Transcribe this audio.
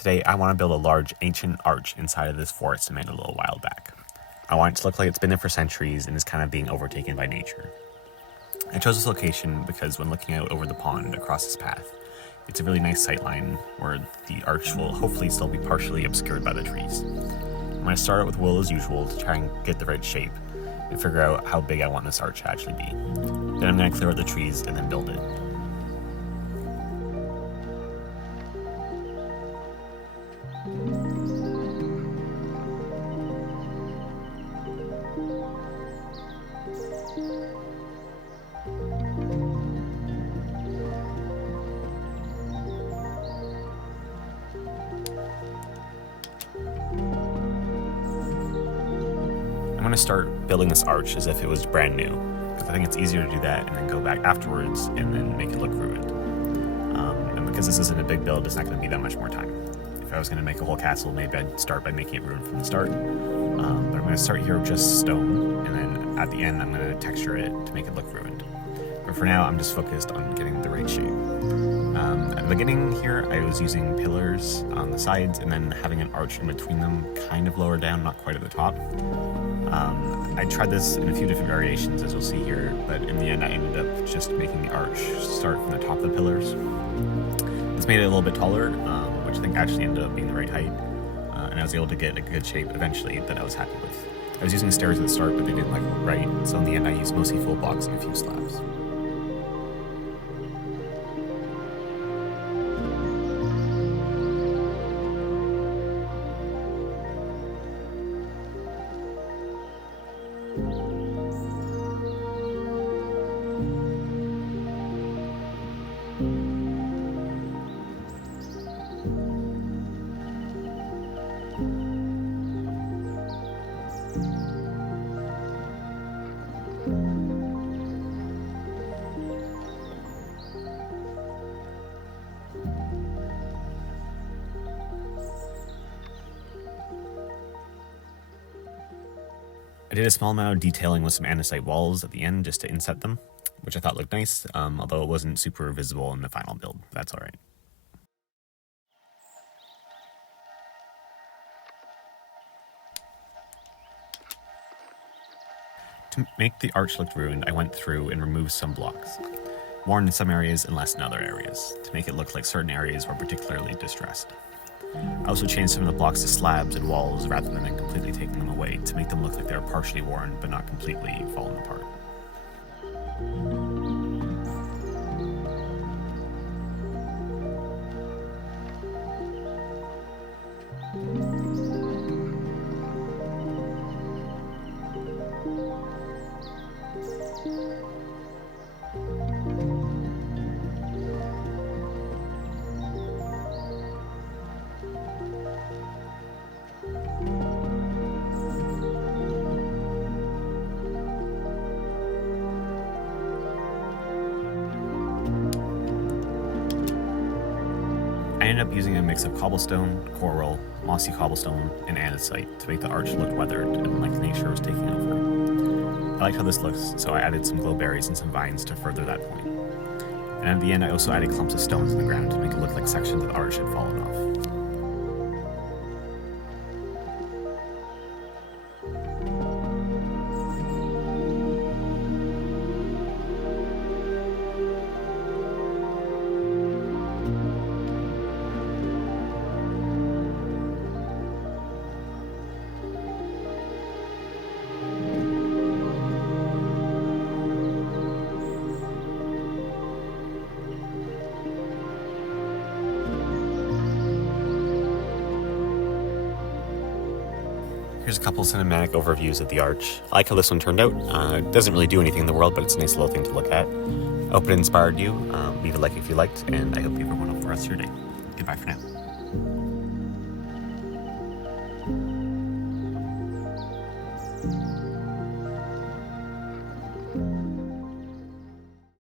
Today, I want to build a large ancient arch inside of this forest I made a little while back. I want it to look like it's been there for centuries and is kind of being overtaken by nature. I chose this location because when looking out over the pond across this path, it's a really nice sightline where the arch will hopefully still be partially obscured by the trees. I'm going to start out with wool as usual to try and get the right shape and figure out how big I want this arch to actually be. Then I'm going to clear out the trees and then build it. I'm going to start building this arch as if it was brand new, because I think it's easier to do that and then go back afterwards and then make it look ruined. And because this isn't a big build, it's not going to be that much more time. If I was going to make a whole castle, maybe I'd start by making it ruined from the start. But I'm going to start here with just stone, and then at the end I'm going to texture it to make it look ruined. But for now, I'm just focused on getting the right shape. At the beginning here, I was using pillars on the sides and then having an arch in between them, kind of lower down, not quite at the top. I tried this in a few different variations, as you'll see here, but in the end I ended up just making the arch start from the top of the pillars. This made it a little bit taller, which I think actually ended up being the right height, and I was able to get a good shape eventually that I was happy with. I was using stairs at the start, but they didn't look right, so in the end I used mostly full blocks and a few slabs. I did a small amount of detailing with some andesite walls at the end just to inset them, which I thought looked nice, although it wasn't super visible in the final build. That's alright. To make the arch look ruined, I went through and removed some blocks, more in some areas and less in other areas, to make it look like certain areas were particularly distressed. I also changed some of the blocks to slabs and walls rather than completely taking them away to make them look like they were partially worn but not completely fallen apart. I ended up using a mix of cobblestone, coral, mossy cobblestone, and andesite to make the arch look weathered and like nature was taking over. I liked how this looks, so I added some glowberries and some vines to further that point. And at the end, I also added clumps of stones in the ground to make it look like sections of the arch had fallen off. Here's a couple cinematic overviews of the arch. I like how this one turned out. It doesn't really do anything in the world, but it's a nice little thing to look at. I hope it inspired you. Leave a like if you liked, and I hope you have a wonderful rest of your day. Goodbye for now.